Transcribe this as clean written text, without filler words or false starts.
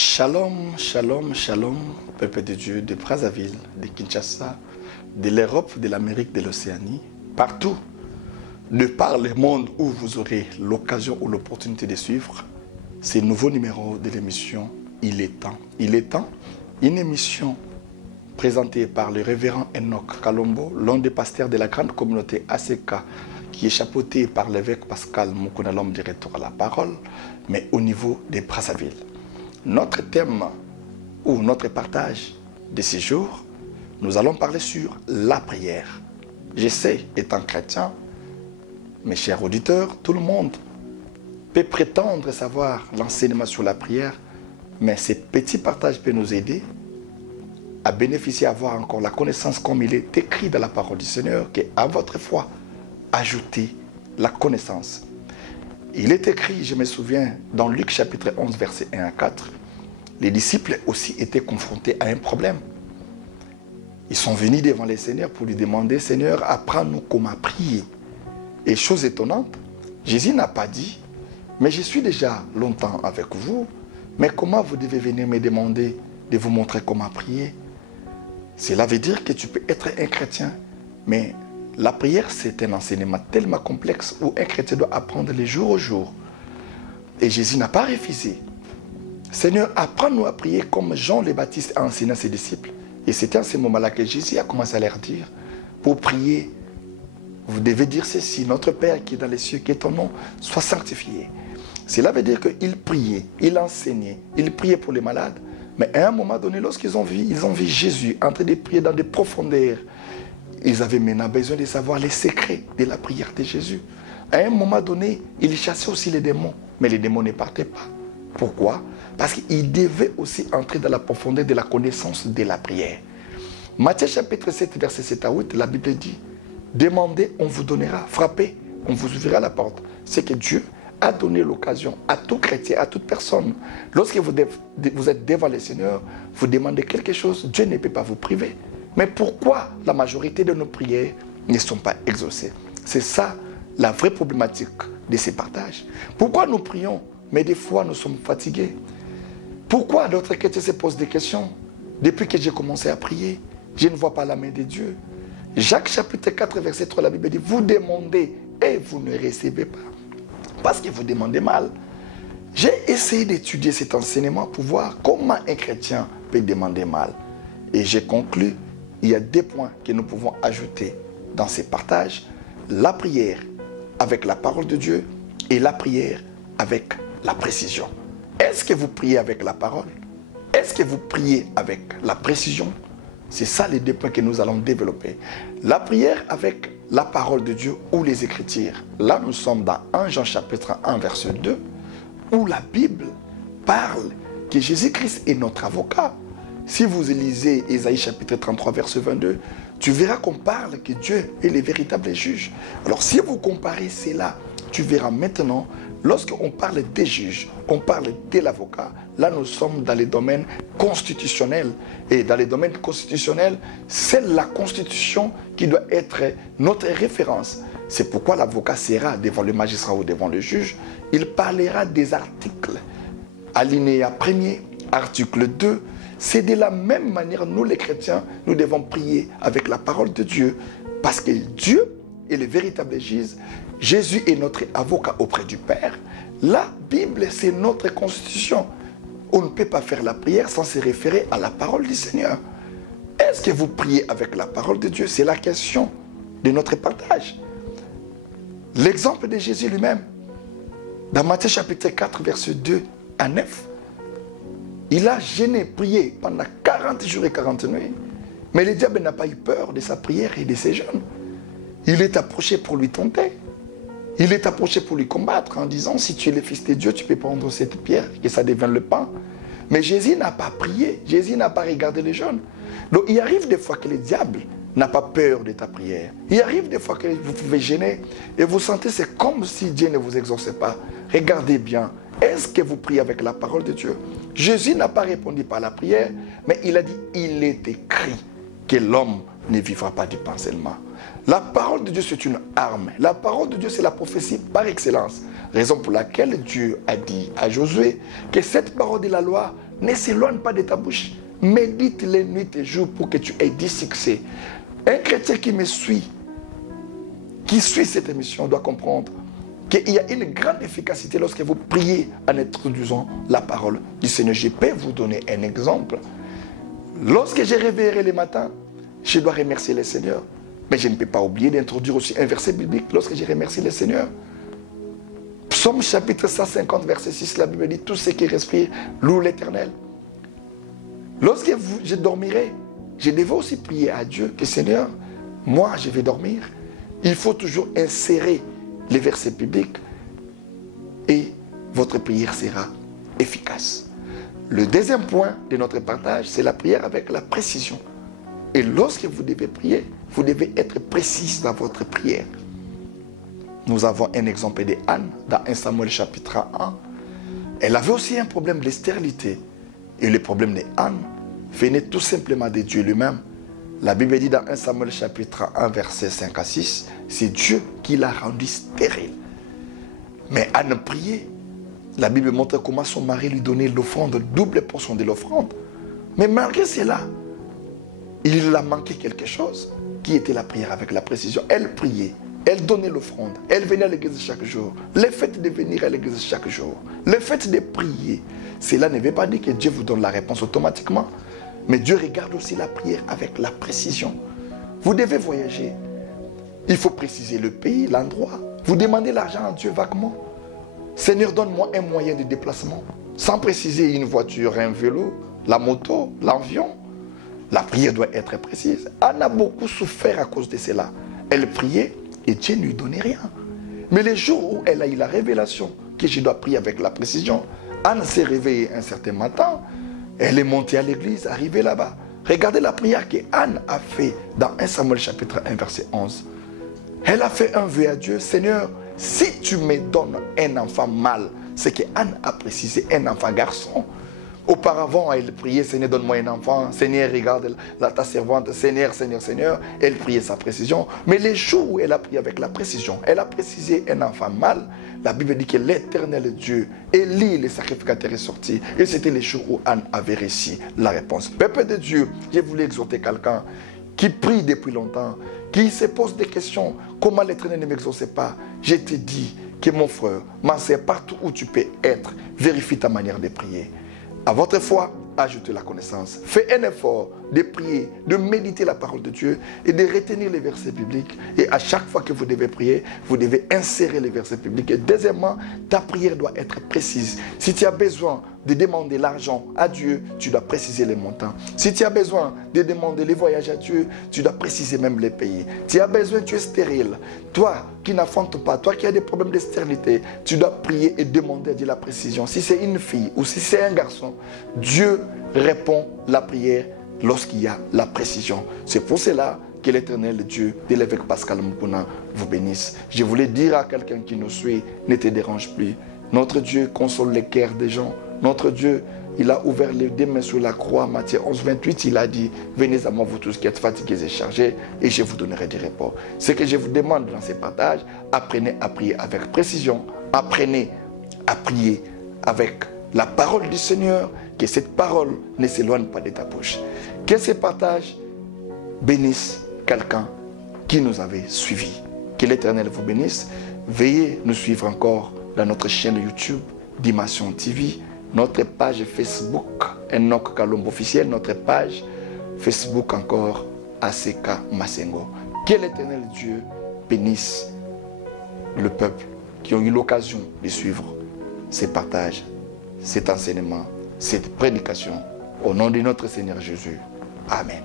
Shalom, shalom, shalom, peuple de Dieu de Brazzaville, de Kinshasa, de l'Europe, de l'Amérique, de l'Océanie, partout, de par le monde où vous aurez l'occasion ou l'opportunité de suivre ces nouveaux numéros de l'émission Il est temps. Il est temps, une émission présentée par le révérend Enoch Kalombo, l'un des pasteurs de la grande communauté ACK, qui est chapeauté par l'évêque Pascal Moukounalom du Retour à la Parole, mais au niveau des Brazzaville. Notre thème ou notre partage de ces jours, nous allons parler sur la prière. Je sais, étant chrétien, mes chers auditeurs, tout le monde peut prétendre savoir l'enseignement sur la prière, mais ces petits partages peuvent nous aider à bénéficier, à avoir encore la connaissance comme il est écrit dans la parole du Seigneur, qu'à votre foi, ajoutez la connaissance. Il est écrit, je me souviens, dans Luc chapitre 11, versets 1 à 4, les disciples aussi étaient confrontés à un problème. Ils sont venus devant le Seigneur pour lui demander, Seigneur, apprends-nous comment prier. Et chose étonnante, Jésus n'a pas dit, mais je suis déjà longtemps avec vous, mais comment vous devez venir me demander de vous montrer comment prier? Cela veut dire que tu peux être un chrétien, mais la prière, c'est un enseignement tellement complexe où un chrétien doit apprendre les jours au jour. Et Jésus n'a pas refusé. Seigneur, apprends-nous à prier comme Jean le Baptiste a enseigné à ses disciples. Et c'était à ce moment-là que Jésus a commencé à leur dire, pour prier, vous devez dire ceci, notre Père qui est dans les cieux, que ton nom soit sanctifié. Cela veut dire qu'il priait, il enseignait, il priait pour les malades. Mais à un moment donné, lorsqu'ils ont vu Jésus en train de prier dans des profondeurs, ils avaient maintenant besoin de savoir les secrets de la prière de Jésus. À un moment donné, ils chassaient aussi les démons, mais les démons ne partaient pas. Pourquoi? Parce qu'ils devaient aussi entrer dans la profondeur de la connaissance de la prière. Matthieu chapitre 7, verset 7 à 8, la Bible dit, demandez, on vous donnera, frappez, on vous ouvrira la porte. C'est que Dieu a donné l'occasion à tout chrétien, à toute personne. Lorsque vous êtes devant le Seigneur, vous demandez quelque chose, Dieu ne peut pas vous priver. Mais pourquoi la majorité de nos prières ne sont pas exaucées? C'est ça la vraie problématique de ces partages. Pourquoi nous prions, mais des fois nous sommes fatigués? Pourquoi d'autres chrétiens se posent des questions? Depuis que j'ai commencé à prier, je ne vois pas la main de Dieu. Jacques chapitre 4, verset 3, la Bible dit, vous demandez et vous ne recevez pas. Parce que vous demandez mal. J'ai essayé d'étudier cet enseignement pour voir comment un chrétien peut demander mal. Et j'ai conclu, il y a deux points que nous pouvons ajouter dans ces partages. La prière avec la parole de Dieu et la prière avec la précision. Est-ce que vous priez avec la parole? Est-ce que vous priez avec la précision? C'est ça les deux points que nous allons développer. La prière avec la parole de Dieu ou les Écritures. Là, nous sommes dans 1 Jean chapitre 1, verset 2, où la Bible parle que Jésus-Christ est notre avocat. Si vous lisez Ésaïe chapitre 33, verset 22, tu verras qu'on parle que Dieu est le véritable juge. Alors si vous comparez cela, tu verras maintenant, lorsqu'on parle des juges, on parle de l'avocat, là nous sommes dans les domaines constitutionnels. Et dans les domaines constitutionnels, c'est la Constitution qui doit être notre référence. C'est pourquoi l'avocat sera devant le magistrat ou devant le juge, il parlera des articles. Alinéa 1er, article 2, c'est de la même manière, nous les chrétiens, nous devons prier avec la parole de Dieu, parce que Dieu est le véritable juge. Jésus est notre avocat auprès du Père. La Bible, c'est notre constitution. On ne peut pas faire la prière sans se référer à la parole du Seigneur. Est-ce que vous priez avec la parole de Dieu? C'est la question de notre partage. L'exemple de Jésus lui-même, dans Matthieu chapitre 4, verset 2 à 9, il a jeûné, prié pendant 40 jours et 40 nuits. Mais le diable n'a pas eu peur de sa prière et de ses jeûnes. Il est approché pour lui tenter. Il est approché pour lui combattre en disant, si tu es le Fils de Dieu, tu peux prendre cette pierre et ça devienne le pain. Mais Jésus n'a pas prié. Jésus n'a pas regardé les jeûnes. Donc il arrive des fois que le diable n'a pas peur de ta prière. Il arrive des fois que vous pouvez gêner et vous sentez c'est comme si Dieu ne vous exauçait pas. Regardez bien. Est-ce que vous priez avec la parole de Dieu? Jésus n'a pas répondu par la prière, mais il a dit, il est écrit que l'homme ne vivra pas du pain seulement. La parole de Dieu, c'est une arme. La parole de Dieu, c'est la prophétie par excellence. Raison pour laquelle Dieu a dit à Josué que cette parole de la loi ne s'éloigne pas de ta bouche. Médite les nuits et jours pour que tu aies du succès. Un chrétien qui me suit, qui suit cette émission, doit comprendre qu'il y a une grande efficacité lorsque vous priez en introduisant la parole du Seigneur. Je peux vous donner un exemple. Lorsque je réveillerai le matin, je dois remercier le Seigneur. Mais je ne peux pas oublier d'introduire aussi un verset biblique lorsque je remercie le Seigneur. Psaume chapitre 150, verset 6, la Bible dit, tout ce qui respire loue l'Éternel. Lorsque je dormirai, je devais aussi prier à Dieu que Seigneur, moi je vais dormir. Il faut toujours insérer les versets bibliques et votre prière sera efficace. Le deuxième point de notre partage, c'est la prière avec la précision. Et lorsque vous devez prier, vous devez être précis dans votre prière. Nous avons un exemple de Anne dans 1 Samuel chapitre 1. Elle avait aussi un problème de stérilité. Et le problème de Anne venait tout simplement de Dieu lui-même. La Bible dit dans 1 Samuel chapitre 1 verset 5 à 6, c'est Dieu qui l'a rendue stérile. Mais Anne priait. La Bible montre comment son mari lui donnait l'offrande, double portion de l'offrande. Mais malgré cela, il a manqué quelque chose, qui était la prière avec la précision. Elle priait, elle donnait l'offrande, elle venait à l'église chaque jour. Le fait de venir à l'église chaque jour, le fait de prier, cela ne veut pas dire que Dieu vous donne la réponse automatiquement. Mais Dieu regarde aussi la prière avec la précision. Vous devez voyager. Il faut préciser le pays, l'endroit. Vous demandez l'argent à Dieu vaguement. Seigneur, donne-moi un moyen de déplacement. Sans préciser une voiture, un vélo, la moto, l'avion. La prière doit être précise. Anne a beaucoup souffert à cause de cela. Elle priait et Dieu ne lui donnait rien. Mais les jours où elle a eu la révélation que je dois prier avec la précision, Anne s'est réveillée un certain matin. Elle est montée à l'église, arrivée là-bas. Regardez la prière que Anne a fait dans 1 Samuel chapitre 1 verset 11. Elle a fait un vœu à Dieu. Seigneur, si tu me donnes un enfant mâle, c'est que Anne a précisé un enfant garçon. Auparavant, elle priait, Seigneur, donne-moi un enfant. Seigneur, regarde ta servante. Seigneur, Seigneur, Seigneur. Elle priait sa précision. Mais les jours où elle a prié avec la précision, elle a précisé un enfant mâle. La Bible dit que l'Éternel Dieu, Élie, le sacrificateur, est sorti. Et c'était les jours où Anne avait réussi la réponse. Peuple de Dieu, je voulais exhorter quelqu'un qui prie depuis longtemps, qui se pose des questions. Comment l'Éternel ne m'exauce pas? Je te dis que mon frère, ma sœur, partout où tu peux être, vérifie ta manière de prier. À votre foi, ajoutez la connaissance. Faites un effort de prier, de méditer la parole de Dieu et de retenir les versets bibliques. Et à chaque fois que vous devez prier, vous devez insérer les versets bibliques. Et deuxièmement, ta prière doit être précise. Si tu as besoin de demander l'argent à Dieu, tu dois préciser les montants. Si tu as besoin de demander les voyages à Dieu, tu dois préciser même les pays. Tu as besoin, tu es stérile. Toi qui n'enfantes pas, toi qui as des problèmes de stérilité, tu dois prier et demander à Dieu la précision. Si c'est une fille ou si c'est un garçon, Dieu répond la prière lorsqu'il y a la précision. C'est pour cela que l'Éternel Dieu de l'évêque Pascal Mukuna vous bénisse. Je voulais dire à quelqu'un qui nous suit, ne te dérange plus. Notre Dieu console les cœurs des gens. Notre Dieu, il a ouvert les deux mains sur la croix. Matthieu 11, 28, il a dit, venez à moi vous tous qui êtes fatigués et chargés, et je vous donnerai des repos. Ce que je vous demande dans ces partages, apprenez à prier avec précision. Apprenez à prier avec la parole du Seigneur, que cette parole ne s'éloigne pas de ta bouche. Que ces partages bénissent quelqu'un qui nous avait suivis. Que l'Éternel vous bénisse. Veuillez nous suivre encore dans notre chaîne YouTube, Dimension TV, notre page Facebook, Enoch Kalombo officiel, notre page Facebook encore, ACK Masengo. Que l'Éternel Dieu bénisse le peuple qui ont eu l'occasion de suivre ces partages, cet enseignement, cette prédication. Au nom de notre Seigneur Jésus. Amen.